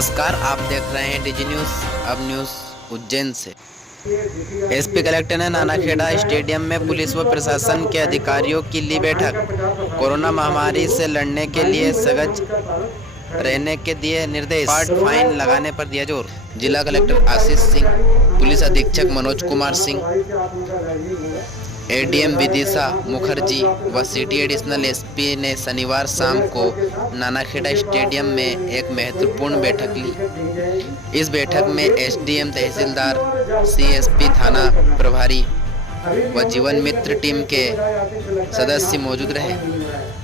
नमस्कार, आप देख रहे हैं डीजी न्यूज़। अब न्यूज़ उज्जैन से। एसपी कलेक्टर ने नानाखेड़ा स्टेडियम में पुलिस व प्रशासन के अधिकारियों की ली बैठक। कोरोना महामारी से लड़ने के लिए सजग रहने के दिए निर्देश। फाइन लगाने पर दिया जोर। जिला कलेक्टर आशीष सिंह, पुलिस अधीक्षक मनोज कुमार सिंह, एडीएम विदिशा मुखर्जी व सिटी एडिशनल एसपी ने शनिवार शाम को नानाखेड़ा स्टेडियम में एक महत्वपूर्ण बैठक ली। इस बैठक में एसडीएम, तहसीलदार, सीएसपी, थाना प्रभारी व जीवन मित्र टीम के सदस्य मौजूद रहे।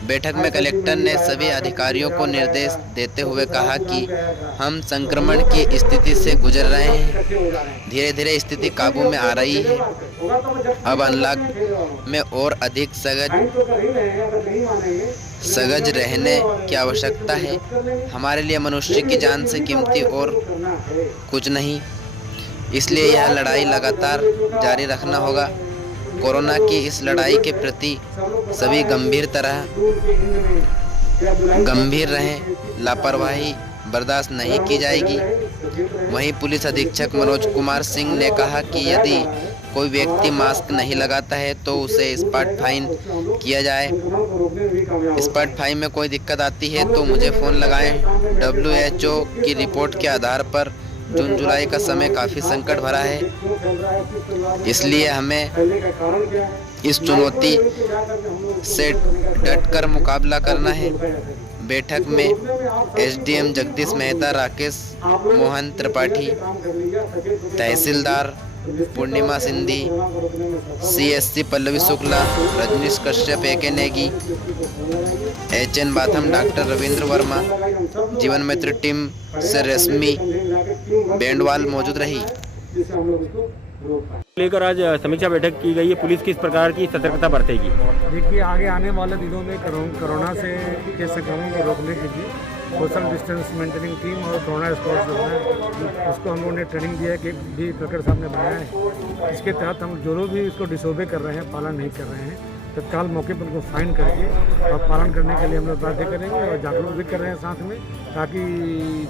बैठक में कलेक्टर ने सभी अधिकारियों को निर्देश देते हुए कहा कि हम संक्रमण की स्थिति से गुजर रहे हैं। धीरे धीरे स्थिति काबू में आ रही है। अब अनलॉक में और अधिक सजग रहने की आवश्यकता है। हमारे लिए मनुष्य की जान से कीमती और कुछ नहीं, इसलिए यह लड़ाई लगातार जारी रखना होगा। कोरोना की इस लड़ाई के प्रति सभी गंभीर रहें। लापरवाही बर्दाश्त नहीं की जाएगी। वहीं पुलिस अधीक्षक मनोज कुमार सिंह ने कहा कि यदि कोई व्यक्ति मास्क नहीं लगाता है तो उसे स्पॉट फाइन किया जाए। स्पॉट फाइन में कोई दिक्कत आती है तो मुझे फ़ोन लगाएं। WHO की रिपोर्ट के आधार पर जून जुलाई का समय काफ़ी संकट भरा है, इसलिए हमें इस चुनौती से डटकर मुकाबला करना है। बैठक में एसडीएम जगदीश मेहता, राकेश मोहन त्रिपाठी, तहसीलदार पूर्णिमा सिंधी, सीएससी पल्लवी शुक्ला, रजनीश कश्यप, एके नेगी, HN बाथम, डॉक्टर रविंद्र वर्मा, जीवन मित्र टीम से रश्मि बेंडवाल मौजूद रही। लेकर आज समीक्षा बैठक की गई है। पुलिस किस प्रकार की सतर्कता बरतेगी? देखिए, आगे आने वाले दिनों में कोरोना से के संक्रमण को रोकने के लिए सोशल डिस्टेंस मेंटेनिंग टीम और कोरोना स्क्वाड जो है उसको हम लोगों ने ट्रेनिंग दिया है कि भी कलेक्टर साहब ने बनाया है। इसके तहत हम जो भी इसको डिसोबे कर रहे हैं, पालन नहीं कर रहे हैं, तत्काल मौके पर उनको फाइन करके और पालन करने के लिए हम लोग बाध्य करेंगे और जागरूक भी कर रहे हैं साथ में, ताकि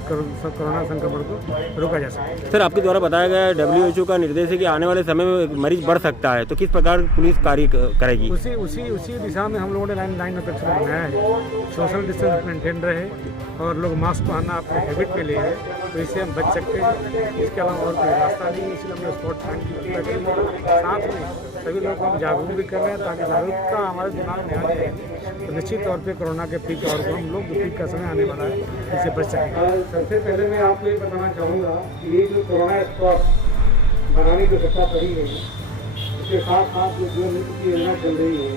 कोरोना संक्रमण को रोका जा सके। सर, आपके द्वारा बताया गया WHO का निर्देश है कि आने वाले समय में मरीज बढ़ सकता है, तो किस प्रकार पुलिस कार्य करेगी? उसी दिशा में हम लोगों ने लाइन ऑफ एक्शन बनाया है। सोशल डिस्टेंस मेंटेन रहे और लोग मास्क पहनना अपने हैबिट में ले हैं, तो इससे हम बच सकते हैं। इसके अलावा और कोई रास्ता नहीं, इसलिए हमने स्पॉट फाइन की साथ में सभी लोगों को हम जागरूक भी कर रहे हैं, ताकि जागरूकता हमारे दिमाग में आ जाएगी तो निश्चित तौर पे कोरोना के पीक और हम लोग पीक का समय आने वाला है, इससे बच सकेंगे। सबसे पहले मैं आपको ये बताना चाहूँगा कि ये जो कोरोना स्पॉट बनाने की चर्चा करी है, इसके साथ साथ जो जीवन मित्र की योजना चल रही है,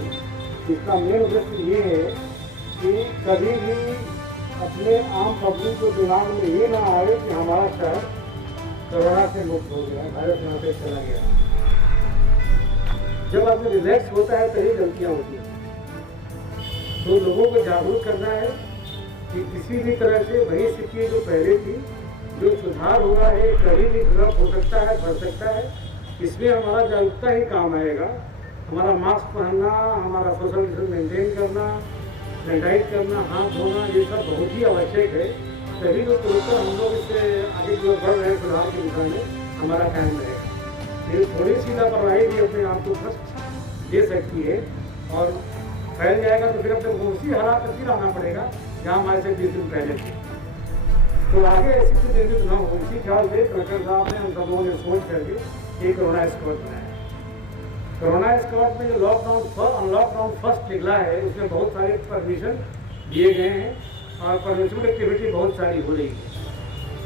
इसका मेन उद्देश्य ये है कि कभी भी अपने आम पब्लिक को दिमाग में ये ना आए कि हमारा शहर कोरोना से मुक्त हो गया, वायरस यहाँ से चला गया। जब आदमी रिलैक्स होता है तभी गलतियाँ होती हैं। तो लोगों को जागरूक करना है कि किसी भी तरह से वही स्थिति जो पहले थी, जो सुधार हुआ है, कभी भी डेवलप हो सकता है, बढ़ सकता है। इसमें हमारा जागरूकता ही काम आएगा। हमारा मास्क पहनना, हमारा सोशल डिस्टेंस मेंटेन करना, सैनिटाइज करना, हाथ धोना, ये सब बहुत ही आवश्यक है। तभी तो तुरंत हम लोग इससे आगे जो बढ़ रहे हैं सुधार की दिशा में हमारा कायम रहेगा। ये थोड़ी सी लापरवाही भी अपने आप को कष्ट दे सकती है और फैल जाएगा तो फिर अपने उसी हालात में फिर आना पड़ेगा जहाँ हमारे से 20 दिन पहले थे। तो आगे ऐसी कुछ निर्मित न हो, इसी ख्याल से कलेक्टर साहब ने हम सब लोगों ने सोच करके एक कोरोना स्क्वाड बनाया। कोरोना स्क्वाड में जो अनलॉकडाउन फर्स्ट निकला है, उसमें बहुत सारे परमिशन दिए गए हैं और परमिशन एक्टिविटी बहुत सारी हो रही है।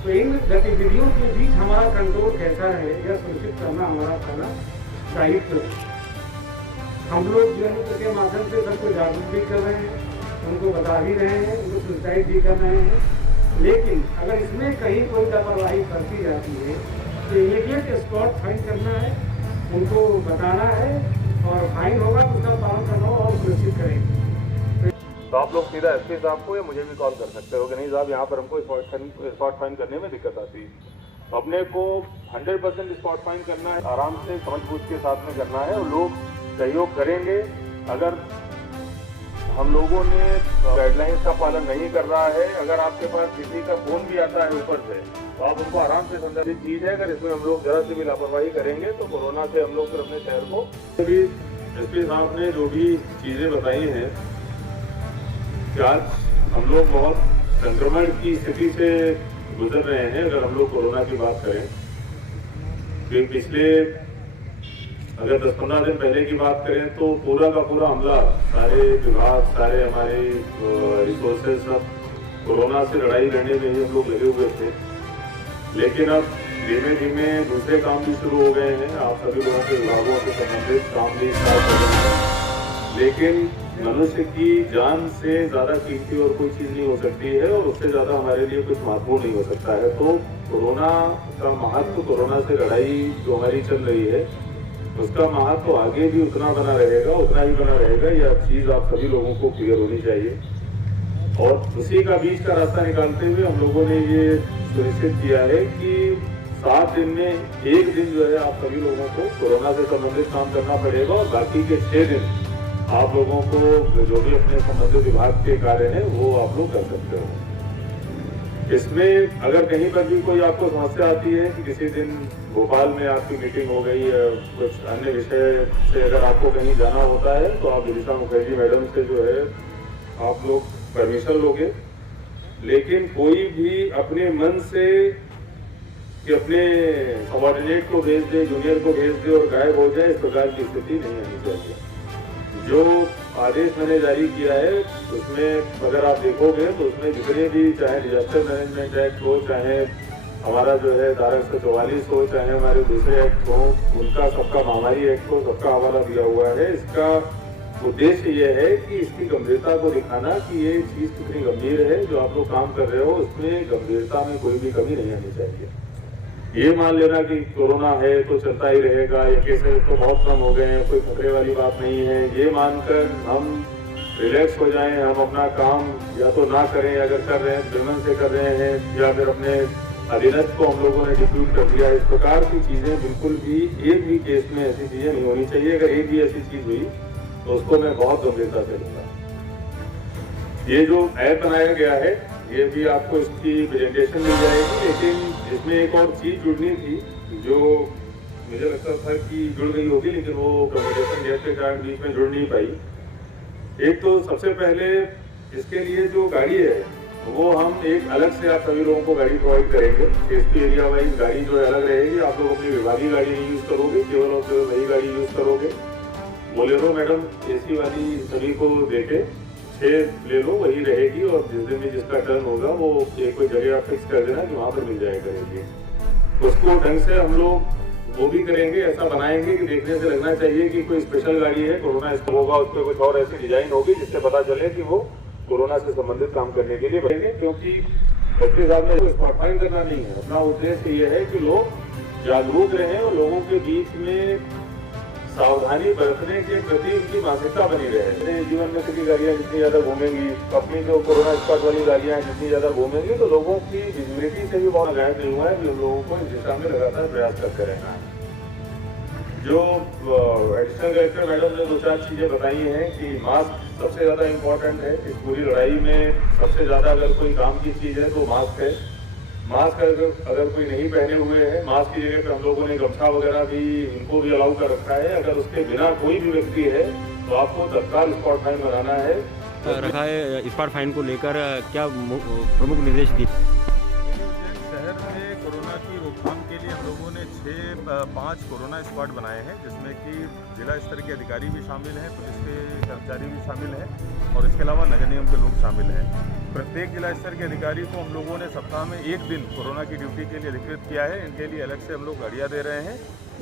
तो इन गतिविधियों के बीच हमारा कंट्रोल कैसा है, यह सुनिश्चित करना हमारा पहला दायित्व है। हम लोग जीवन मित्र के माध्यम से सबको जागरूक भी कर रहे हैं, उनको बता भी रहे हैं, उनको सैनिटाइज भी कर रहे हैं। लेकिन अगर इसमें कहीं कोई लापरवाही करती जाती है तो इमीडिएट स्पॉट फाइन करना है, उनको बताना है और फाइन होगा तो उसका पालन करना होगा और सुनिश्चित करेंगे। तो आप लोग सीधा एसपी साहब को या मुझे भी कॉल कर सकते हो कि नहीं साहब, यहाँ पर हमको स्पॉट फाइन करने में दिक्कत आती है। तो अपने को 100% स्पॉट फाइन करना है, आराम से समझ बूझ के साथ में करना है और लोग सहयोग करेंगे। अगर हम लोगों ने गाइडलाइंस का पालन नहीं कर रहा है। अगर आपके पास किसी का फोन भी आता है ऊपर से तो आप उनको आराम से संदर्भित चीज है। अगर इसमें हम लोग जरा सी भी लापरवाही करेंगे तो कोरोना से हम लोग फिर अपने शहर को भी एसपी साहब ने जो भी चीजें बताई हैं कि आज हम लोग बहुत संक्रमण की स्थिति से गुजर रहे हैं। अगर हम लोग कोरोना की बात करें तो पिछले अगर 10-15 दिन पहले की बात करें तो पूरा का पूरा हमला, सारे विभाग, सारे हमारे रिसोर्सेज सब कोरोना से लड़ाई लड़ने में ही हम लोग लगे हुए थे। लेकिन अब धीमे धीमे दूसरे काम भी शुरू हो गए हैं। आप सभी लोगों के विभागों से संबंधित काम भी स्टार्ट कर रहे हैं। लेकिन मनुष्य की जान से ज्यादा कीमती और कोई चीज नहीं हो सकती है और उससे ज्यादा हमारे लिए कुछ महत्वपूर्ण नहीं हो सकता है। तो कोरोना का महत्व, कोरोना से लड़ाई जो हमारी चल रही है उसका महत्व तो आगे भी उतना बना रहेगा, उतना ही बना रहेगा। यह चीज आप सभी लोगों को क्लियर होनी चाहिए। और उसी का बीच का रास्ता निकालते हुए हम लोगों ने ये सुनिश्चित किया है कि 7 दिन में 1 दिन जो है आप सभी लोगों को कोरोना से संबंधित काम करना पड़ेगा और बाकी के 6 दिन आप लोगों को जो भी अपने संबंधित विभाग के कार्य हैं वो आप लोग कर सकते हो। इसमें अगर कहीं पर भी कोई आपको समस्या आती है कि किसी दिन भोपाल में आपकी मीटिंग हो गई या कुछ अन्य विषय से अगर आपको कहीं जाना होता है तो आप विदिशा मुखर्जी मैडम से जो है आप लोग परमिशन लोगे। लेकिन कोई भी अपने मन से कि अपने सबॉर्डिनेट को भेज दे, जूनियर को भेज दे और गायब हो जाए, इस प्रकार की स्थिति नहीं आनी चाहिए। जो आदेश मैंने जारी किया है उसमें अगर आप देखोगे तो उसमें जितने भी, चाहे डिजास्टर मैनेजमेंट एक्ट हो, चाहे हमारा जो है धारा 144 हो, चाहे हमारे दूसरे एक्ट हो, उनका सबका महामारी एक्ट हो, सबका हवाला दिया हुआ है। इसका उद्देश्य यह है कि इसकी गंभीरता को दिखाना कि ये चीज कितनी गंभीर है। जो आप लोग काम कर रहे हो उसमें गंभीरता में कोई भी कमी नहीं आनी चाहिए। ये मान लेना कि कोरोना है तो चलता ही रहेगा, ये केसेस तो बहुत कम हो गए हैं, कोई खतरे वाली बात नहीं है, ये मानकर हम रिलैक्स हो जाएं, हम अपना काम या तो ना करें, अगर कर रहे हैं पेमेंट से कर रहे हैं या फिर अपने अधीनस्थ को हम लोगों ने डिप्यूट कर दिया। इस प्रकार की चीजें बिल्कुल भी एक भी केस में ऐसी चीजें नहीं होनी चाहिए। अगर एक भी ऐसी चीज हुई तो उसको मैं बहुत गंभीरता से लूंगा। ये जो ऐप बनाया गया है ये भी आपको इसकी प्रेजेंटेशन मिल जाएगी। लेकिन इसमें एक और चीज जुड़नी थी जो मुझे लगता था कि जुड़ गई होगी, लेकिन वो कम्युनिकेशन गैप के कारण बीच में जुड़ नहीं पाई। एक तो सबसे पहले इसके लिए जो गाड़ी है वो हम एक अलग से आप सभी लोगों को गाड़ी प्रोवाइड करेंगे। एसपी एरिया वाइज गाड़ी जो है अलग रहेगी। आप लोग अपनी विभागीय गाड़ी नहीं यूज करोगे, केवल और केवल वही गाड़ी यूज करोगे। बोलेरो मैडम एसी वाली सभी को देके 6 ले लो, वही रहेगी। और जिस दिन भी जिसका टर्न होगा वो एक कोई जगह आप फिक्स कर देना कि वहाँ पर मिल जाया करेगी। उसको ढंग से हम लोग वो भी करेंगे, ऐसा बनाएंगे कि देखने से लगना चाहिए कि कोई स्पेशल गाड़ी है, कोरोना इसका होगा, उस पर कुछ और ऐसी डिजाइन होगी जिससे पता चले कि वो कोरोना से संबंधित काम करने के लिए बनेंगे। क्योंकि एसपी साहब ने स्पॉट फाइन करना नहीं है, अपना उद्देश्य ये है कि लोग जागरूक रहें और लोगों के बीच में सावधानी बरतने के प्रति उनकी मानसिकता बनी रहे। जीवन में किसी गाड़ियां जितनी ज्यादा घूमेंगी, अपनी जो कोरोना स्पॉट वाली गाड़ियां हैं जितनी ज्यादा घूमेंगी, तो लोगों की विजिबिलिटी से भी बहुत गायब नहीं हुआ है। हम लोगों को इस दिशा में लगातार प्रयास करते रहना है। जो एडिशनल कलेक्टर मैडम ने 2-4 चीजें बताई हैं कि मास्क सबसे ज्यादा इम्पोर्टेंट है इस पूरी लड़ाई में। सबसे ज्यादा अगर कोई काम की चीज है तो मास्क है। मास्क अगर कोई नहीं पहने हुए है, मास्क की जगह पे हम लोगों ने गमछा वगैरह भी इनको भी अलाउ कर रखा है। अगर उसके बिना कोई भी व्यक्ति है तो आपको तत्काल स्पॉट फाइन बनाना है। रखा है स्पॉट फाइन को लेकर क्या प्रमुख निर्देश दिए? शहर में कोरोना की रोकथाम के लिए हम लोगों ने 5 कोरोना स्पॉट बनाए हैं, जिसमें कि जिला स्तर के अधिकारी भी शामिल हैं, पुलिस के कर्मचारी भी शामिल हैं और इसके अलावा नगर निगम के लोग शामिल हैं। प्रत्येक जिला स्तर के अधिकारी को हम लोगों ने सप्ताह में 1 दिन कोरोना की ड्यूटी के लिए अधिकृत किया है। इनके लिए अलग से हम लोग गाड़ियाँ दे रहे हैं।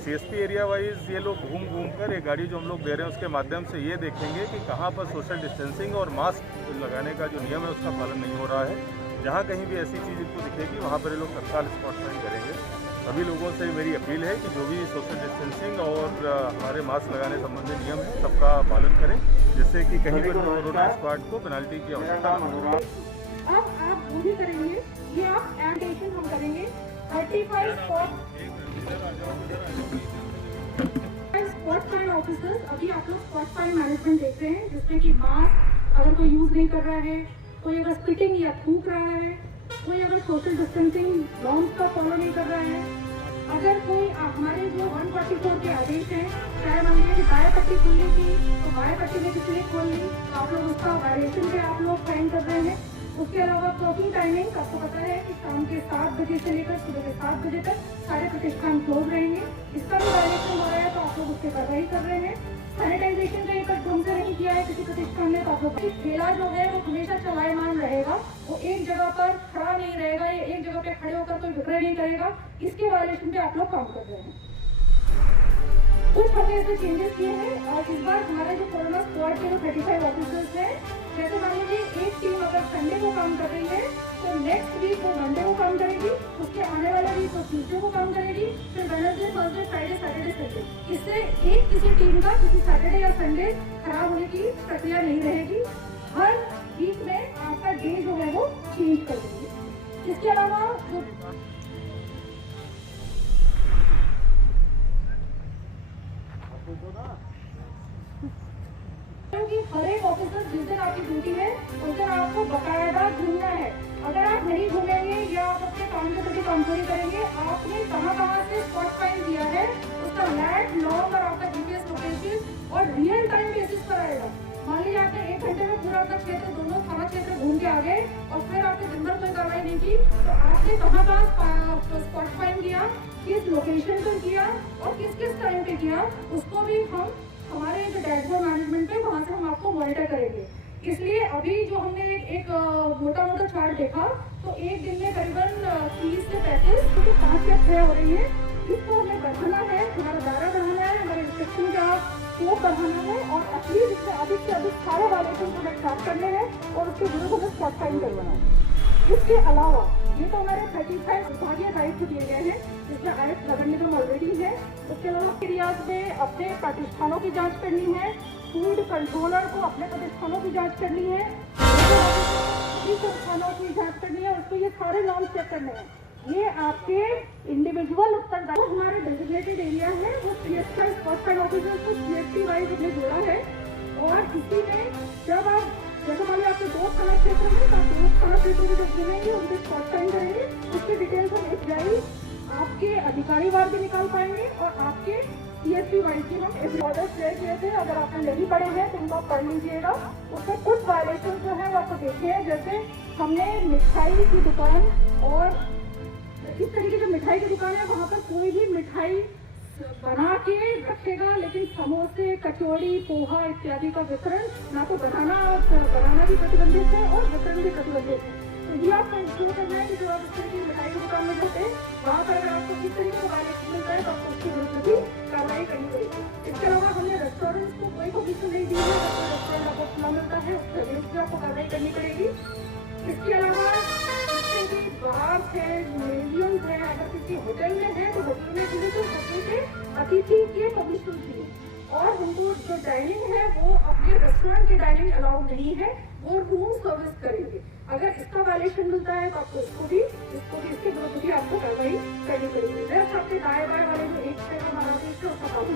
सीएसपी एरिया वाइज ये लोग घूम कर एक गाड़ी जो हम लोग दे रहे हैं उसके माध्यम से ये देखेंगे कि कहाँ पर सोशल डिस्टेंसिंग और मास्क लगाने का जो नियम है उसका पालन नहीं हो रहा है। जहाँ कहीं भी ऐसी चीज़ इनको दिखेगी वहाँ पर ये लोग तत्काल स्पॉट फाइन करेंगे। सभी लोगों से मेरी अपील है कि जो भी सोशल डिस्टेंसिंग और हमारे मास्क लगाने संबंधी नियम है सबका पालन करें, जिससे कि कहीं पर कोरोना स्पॉट को पेनाल्टी की आवश्यकता न हो। अब आप वो भी करेंगे, ये आप एप्लीकेशन हम करेंगे 35 स्पॉट फाइन ऑफिसर्स। अभी आप लोग स्पॉट फाइन मैनेजमेंट देख रहे हैं जिसमें कि मास्क अगर कोई यूज नहीं कर रहा है, कोई अगर स्पिटिंग या थूक रहा है, कोई अगर सोशल डिस्टेंसिंग नॉर्म्स का फॉलो नहीं कर रहा है, अगर कोई हमारे जो 144 के आदेश हैं, चाहे मान लीजिए कि बाएं पट्टी खुलने की तो बाएं पट्टी में किसी ने खोल ली तो आप लोग उसका वायलेशन पे आप लोग फाइन कर रहे हैं। उसके अलावा क्लोजिंग टाइमिंग आपको पता है कि शाम के 7 बजे से लेकर सुबह के 7 बजे तक सारे प्रतिष्ठान क्लोज रहेंगे। इसका भी वायलेशन हो रहा है तो आप लोग उस पर कार्रवाई कर रहे हैं। सैनिटाइजेशन का एक ढंग से नहीं किया है किसी प्रतिष्ठान ने तो आप लोग ठेला जो है वो हमेशा चलायमान रहेगा, वो एक जगह पर खड़ा नहीं रहेगा या एक जगह पे खड़े होकर कोई विक्रय नहीं करेगा। इसके वायलेशन पे आप लोग काम कर रहे हैं। कुछ हमने ऐसे चेंजेस किए हैं और इस बार हमारे जो कोरोना स्क्वाड के जो 35 ऑफिसर्स हैं, जैसे मान लीजिए एक टीम अगर संडे को काम कर रही है तो नेक्स्ट वीक वो मंडे को काम करेगी, उसके आने वाले वीक वो ट्यूसडे को काम करेगी, फिर Wednesday, Thursday, Friday, Saturday, Sunday. इससे एक किसी टीम का किसी सैटरडे या संडे खराब होने की प्रक्रिया नहीं रहेगी। हर वीक में आपका डे जो है वो चेंज कर देंगे। इसके अलावा जो हर एक ऑफिसर जिस दिन आपकी ड्यूटी है उस दिन आपको बकायदा घूमना है। अगर आप नहीं घूमेंगे या आप अपने काम के प्रति कमजोरी करेंगे, आपने कहाँ से स्पॉट फाइन दिया है उसका लैंड लॉन्ग और आपका जीपीएस लोकेशन और रियल टाइम बेसिस पर आएगा। मान लीजिए आपने 1 घंटे में पूरा अपना क्षेत्र दोनों थाना क्षेत्र घूम के आ गए और फिर आपने दिन भर कोई कार्रवाई नहीं की तो आपने कहाँ स्पॉट फाइन दिया, किस लोकेशन पर किया और किस टाइम पे किया, उसको भी हम हमारे जो डैशबोर्ड मैनेजमेंट पे वहाँ से हम आपको मॉनिटर करेंगे। इसलिए अभी जो हमने एक मोटा चार्ट देखा तो एक दिन में करीबन 30 से 35 क्योंकि 5 या 6 हो रही है, इसको हमें बढ़ाना है, हमारा दायरा बढ़ाना है, हमारे इंस्पेक्शन का स्कोप बढ़ाना है और एटलीस्ट इसमें अधिक से अधिक सारे वायलेशन हमें ट्रैक करने हैं और उसके विरुद्ध हमें स्पॉट फाइन करवाना है। इसके अलावा ये तो हमारे 35 विभागीय दायित्व दिए गए हैं जिसमें आयुक्त नगर निगम ऑलरेडी है। उसके अलावा एरियाज में अपने प्रतिष्ठानों की जांच करनी है, फूड कंट्रोलर को अपने प्रतिष्ठानों की जांच करनी है, संस्थानों की जांच करनी है, उसको ये सारे नॉर्म चेक करने हैं। ये आपके इंडिविजुअल उत्तरदायित्व। हमारे डेजिग्नेटेड एरिया है वो सीएसपी स्पॉट फाइन ऑफिसर को सीएसपी वाइज हमने जोड़ा है और इसी में जब आप जैसे मान लीजिए आपके 2 थाना क्षेत्र में तो आप 2 थाना क्षेत्रों में जब घूमेंगे उनके स्पॉट फाइन करेंगे, उसकी डिटेल्स हम एफआई आपके अधिकारी वार भी निकाल पाएंगे और आपके सीएसपी वाइज की हम एक ऑर्डर शेयर किए थे, अगर आपने नहीं पढ़े हैं तो उनको आप पढ़ लीजिएगा। उसमें कुछ वायलेशन जो है वो आपको देखे हैं, जैसे हमने मिठाई की दुकान और इस तरीके की मिठाई की दुकान है वहाँ पर कोई भी मिठाई बना के रखेगा लेकिन समोसे, कचौड़ी, पोहा इत्यादि का वितरण ना तो बनाना भी प्रतिबंधित है और वितरण भी प्रतिबंधित है। तो ये आपको इंश्योर करना है कि जो आप इस तरीके की मिठाई की दुकान में जाते हैं वहाँ पर अगर आपको किस तरीके का वायलेशन मिलता है तो आपको उसके विरुद्ध भी कार्रवाई करनी पड़ेगी। इसके अलावा हमने रेस्टोरेंट्स को कोई परमिशन नहीं दी है, रेस्टोरेंट आपको खुला मिलता है उसके विरुद्ध भी आपको कार्रवाई करनी पड़ेगी। इसके अलावा बार है, म्यूजियम है, अगर किसी होटल में है तो होटल में खुले तो होटल के अतिथि के परमिशन चाहिए और उनको जो डाइनिंग है वो अपने रेस्टोरेंट की डाइनिंग अलाउ नहीं है, वो रूम सर्विस करेंगे। अगर इसका वायलेशन मिलता है तो आपको इसको भी इसके विरुद्ध भी आपको कार्रवाई करनी पड़ेगी। आपके दाएं बाएं वाले जो एक हमारा उसका काफी